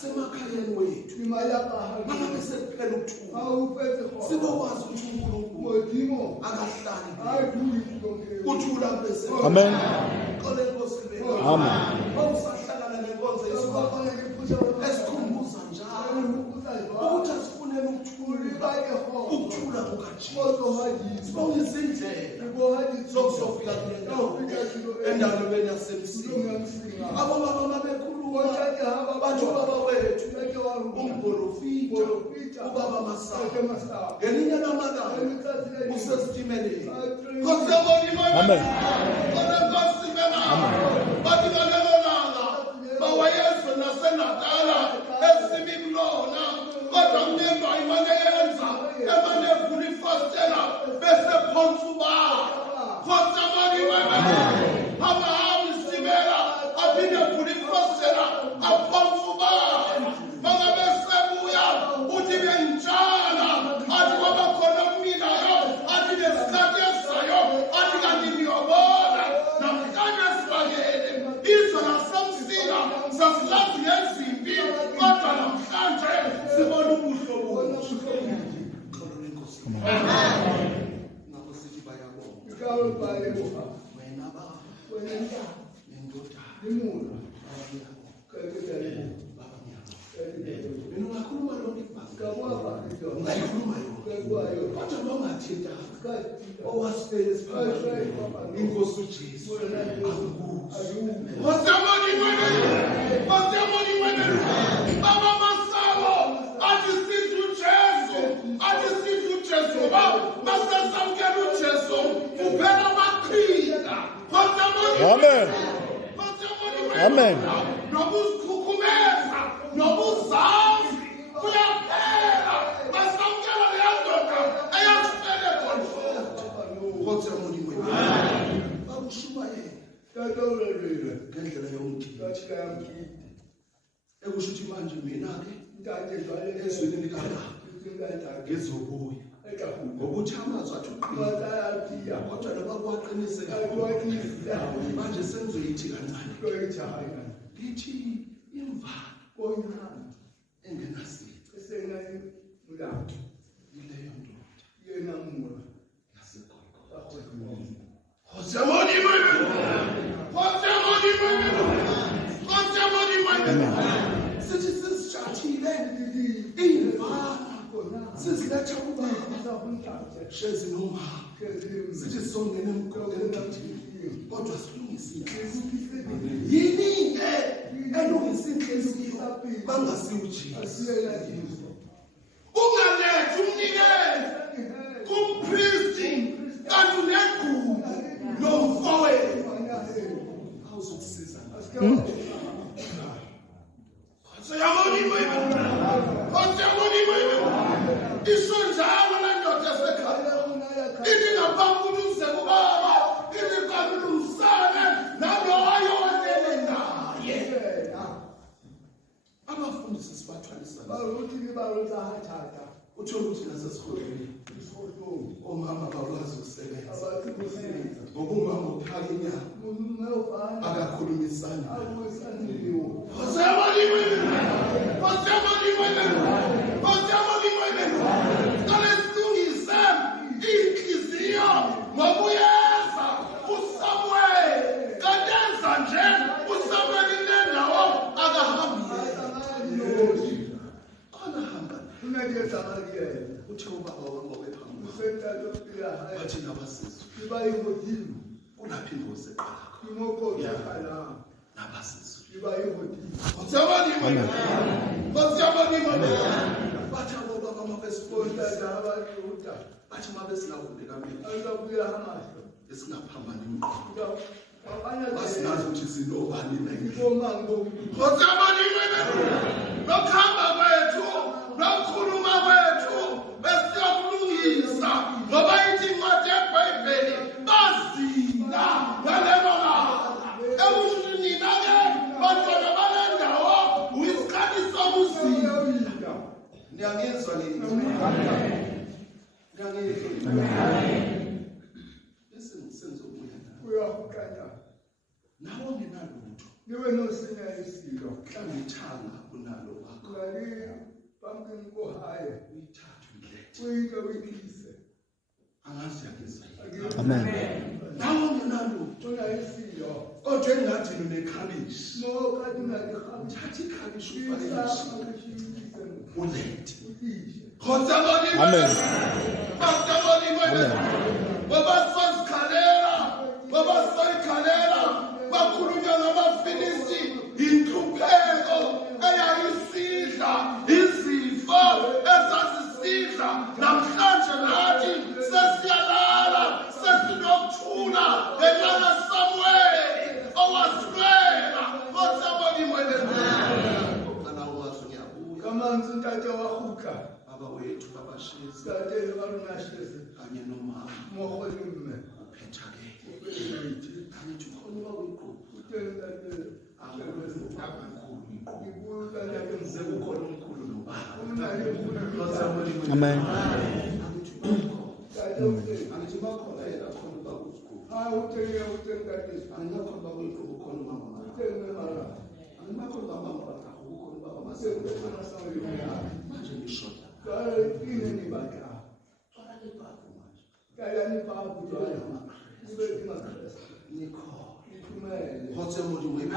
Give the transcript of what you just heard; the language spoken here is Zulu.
nasemakhayeni wethu mangabe sekuphela ukuthula sibokwazi ukuthi uNkulunkulu akahlali uthula bese Amen. Amen. Awusahlangana nenkonzo yesibaba esikhumbuza njalo ukuthi asifunele ukuthula kukaJesu. Sibonge izindlela zokuzofika kule ndawo endaweni yasemsini. Abobaba mabekhuluma bathi ubaba wethu umprofita ubaba Masango ngelinye lamalanga usesitimeleni. Amen. Bathi ngalelo langa bawayezwe naseNatala esimimlona kodwa mnemba imane yenza emane evula ifastela bese phonsa ubaba phonsa amani wena abahambi isimela aphinde evula ifastela aphonsa ubaba mangabe sebuya uthi bengitshana athi kwaba khona okuminayo athi nesikhathi esizayo athi kanti ngiyobona namhlanje sibangele izwe lasemsila sasilazi ngezimpi kodwa namhlanje sibona ubuhle obuhle. Ngakho sithi bayabonga wena baba nendoda mina ungakhuluma lonke ungayikhuluma yona kodwa bangathinta owasifele esiphakathi inkosi uJesu Baba Masango athi sithi uJesu basasamkela uJesu kuphela amaqhinga. Amen. Amen. Nokuzikhukhumeza nokuzazi kuyaphela basamkela leya ndoda eyasifele khona. Bakushumayela ngendlela yomgidi ekusho ukuthi manje mina-ke ezweni likala ngezobuya ngokuthi amazwi athi uqina kodwa noba kuwaqiniseka manje sengizoyithi kancane ngithi imvalo engenasici yileyo ndoda yaseGolgotha. Sithi sisitshathile iy'mfana siziletha kubaba shezi nomama sithi songena emgqokeni kodwa silungisile yini-ke elungisa inhliziyo bangasiwuJesu. Ungalethi umnikelo kumpristi kanti unegugu nomfowethu awuzokusiza. Isho njalo le ndoda yasekhaya ithi ngaphambi uze kubaba ithi kakulungisane nalo ayonele naye. Abafundisi sibathwalisa uthola ukuthi nasesikoleni omama bakwazi ukusebenza ngoba umama uphaka inyama akakhulumisani. Kale silungise inhliziyo ngokuyeza uSamuel kanti enza nje uSamuel inendawo akahambi khona hamba uthe ubaba wami wephambi bathi nabasizwe ulaphi ingozi eqala nabasizwe bathi abobaba mabesifonda bathi mabesilawule kamina esingaphambani imqondo basinazi ukuthi sinobani nokuhamba kwethu nokukhuluma kwethu besiyokulungisa ngoba ithi incwadi yeBhayibheli bazina ngalelo langa ekusho nina-ke bantwana balendawo uyisikhathi sokuzila. Ngiyangizwa senzobuya nawe ongenalutho Niwe nosina isilo. Ngithanga kunalo wakho. Ngali pumpkin ko high. Uyithathe uyilethe. Uyike uyikhise. Angazi yakenza. Amen. Nawo nalo. Tona isilo. Kodwa engathi nekhabishi. No kadina ikhabi. Thatha ikhabishi ufake ulethe. Utishe. Khothabani. Amen. Khothabani. Amen. Wabasazikhalela. Wabasayikhalela. Bakhulunywa ngamafilisi. Inhlupheko eyayisidla. Izifo ezazisidla. Namhlanje nathi sesiyalala. Sesinokuthula. Ngenxa Samuel owaswela. Khothabani mwene. Uqala wazi uyabuya. Kamanzi ntate wahuka. Baba wethu abashezi Ntate barunashese. kanye nomama Mokholimme. uphethake Ubeyithi. kanye ukhona bakuyiqoqa Utentate. Ibuka nake mzee. sekukhona omkhulu nobaba Umnake mkhulu. Amen. Ntate utheni. angithi bakhona yena khona bakuyiqoqa Hayi utheni utheni. angibakhona bakuyiqoqa khona umama Utheni mara. angibakhona baba bakho ukhona baba Utheni masebe mara sawe. manje ngishoda Kaya ini ni baka. xala lebaphu manje Kaya ni babu jana. Ibe ni makresa. nikho Ikumele. khotse modi wephi